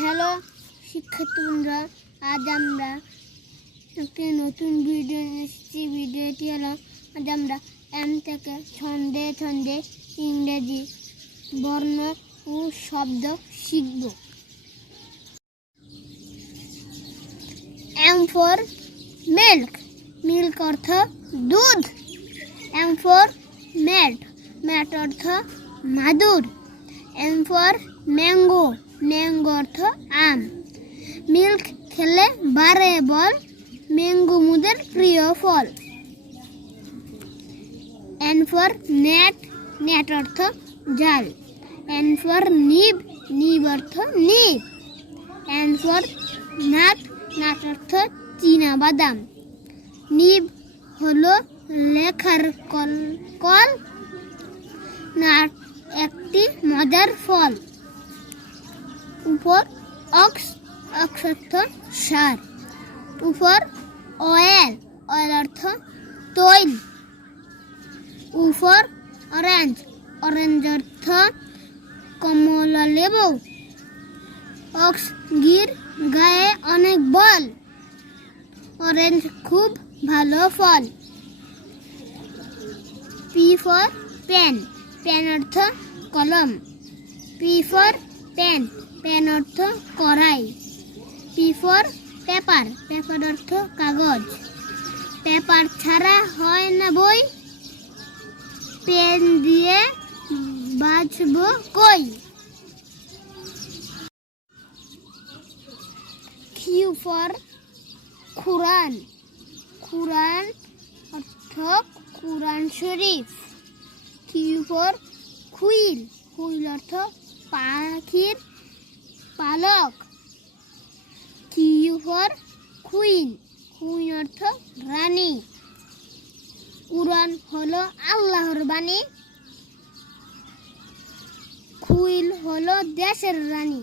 Hello শিক্ষার্থী বন্ধুরা আজ আমরা একটি নতুন ভিডিও এসেছি। ভিডিওটি হলো, আজ আমরা এম থেকে ছন্দে ছন্দে ইংরেজি বর্ণ ও শব্দ শিখব। এম ফর মিল্ক মিল্ক অর্থ দুধ। এম ফর ম্যাট ম্যাট অর্থ মাদুর। এম ফর ম্যাঙ্গো ম্যাঙ্গো অর্থ আম। মিল্ক খেলে বারে বল, ম্যাঙ্গো মুদের প্রিয় ফল। এন ফর নেট নেট অর্থ জাল। এন ফর নিব নিব অর্থ নিব। এন ফর নাট নাট অর্থ চীনা বাদাম। নিব হলো লেখার কল কল, নাট একটি মজার ফল। উপর অক্স অক্স অর্থ সার। উপর অয়েল অয়েল অর্থ তৈল। উপর অরেঞ্জ অরেঞ্জ অর্থ কমলা লেবু। অক্স গির গায়ে অনেক বল। অরেঞ্জ খুব ভালো ফল। P for pen. পেন অর্থ কলম। P for pen. পেন অর্থ কড়াই। পি ফর পেপার পেপার অর্থ কাগজ। পেপার ছাড়া হয় না বই। পেন দিয়ে বাছবো কই? কিউ ফর কুরআন কুরআন অর্থ কুরআন শরীফ। কিউ ফর কুইল কুইল অর্থ পাখির পালক। Q for queen. কুইন অর্থ রানী। কুরআন হলো আল্লাহর বাণী। কুইল হলো দেশের রানী।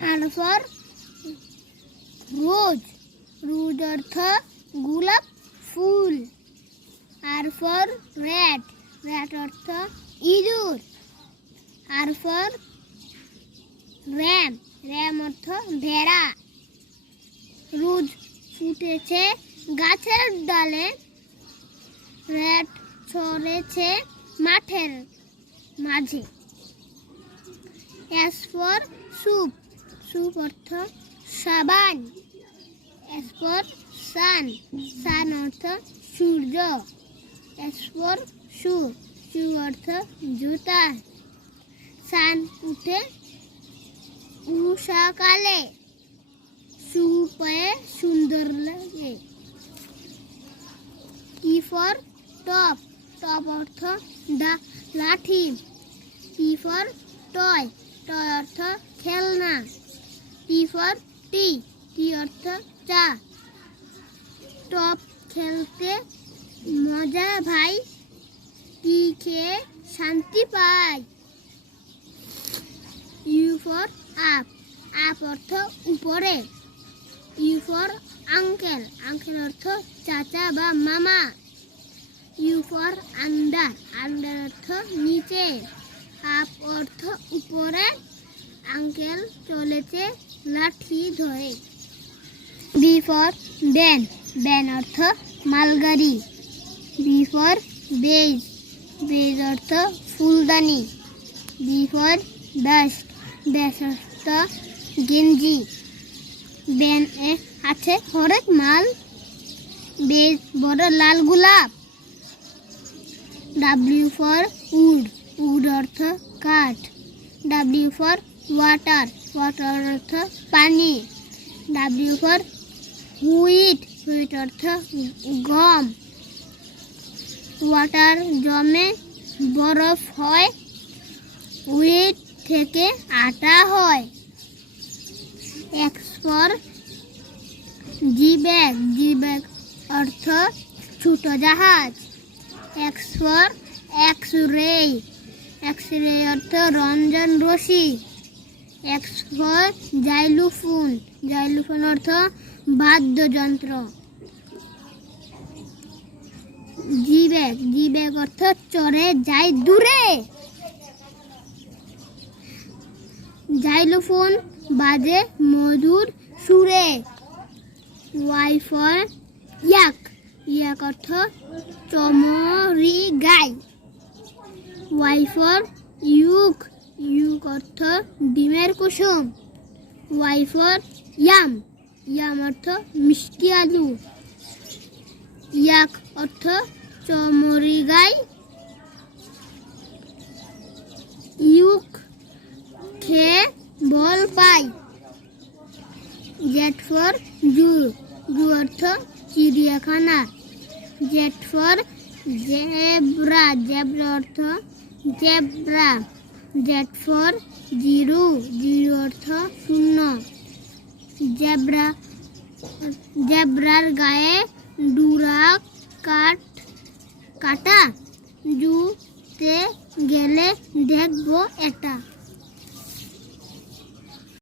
আর ফর রোজ। রোজ অর্থ গোলাপ ফুল। আর ফর র্যাট র্যাট অর্থ ইঁদুর। আর ফর র্যাম। র্যাম অর্থ ভেড়া। রোজ ফুটেছে গাছের ডালে। র্যাট চড়েছে মাঠের মাঝে। S for soup. স্যুপ অর্থ সাবান। S for sun. সান অর্থ সূর্য। এস ফর শু অর্থ জুতা। সান উঠে শু পায়ে সুন্দর লাগে। T for top? টপ অর্থ দা লাঠি। T for toy? টয় অর্থ খেলনা। টি ফর টি? টি অর্থ চা। টপ খেলতে মজা ভাই। টি খেয়ে শান্তি পায় ইউ ফর আপ। আপ অর্থ উপরে। You for uncle. আঙ্কেল অর্থ চাচা বা মামা। You for under. আন্ডার অর্থ নিচে। আপ অর্থ উপরে। আঙ্কেল চলেছে লাঠি ধরে। B for van. ব্যান অর্থ মালগাড়ি। V for vase. বেজ অর্থ ফুলদানি। বি ফর ব্যাস অর্থ গেঞ্জি। ব্যান এ আছে হরেক মাল বেজ বড় লাল গোলাপ। ডাব্লিউ ফর উড উড অর্থ কাঠ। ডাব্লিউ ফর ওয়াটার ওয়াটার অর্থ পানি। ডাব্লিউ ফর হুইট হুইট অর্থ গম। ওয়াটার জমে বরফ হয় হুইট থেকে আটা হয়। For G bag G bag অর্থ ছোট জাহাজ। X for X ray X ray অর্থ রঞ্জন রশি। X for জাইলুফোন। জাইলুফোন অর্থ বাদ্যযন্ত্র। জি ব্যাগ জি ব্যাগ অর্থ চড়ে যায় দূরে। জাইলোফোন বাজে মধুর সুরে। ওয়াই ফর ইয়াক ইয়াক অর্থ চমরি গাই। ওয়াই ফর ইউক ইউক অর্থ ডিমের কুসুম। ওয়াই ফর ইয়াম ইয়াম অর্থ মিষ্টি আলু। ইয়াক অর্থ চমরি গাই ইউক খেয়ে বল পাই। জেট ফর জু জু অর্থ চিড়িয়াখানা। জেট ফর জেব্রা জেব্রা অর্থ zebra. Zed for zero zero অর্থ শূন্য। জেব্রা, জেব্রার গায়ে ডুরা কাট কাটা। জুতে গেলে দেখব এটা।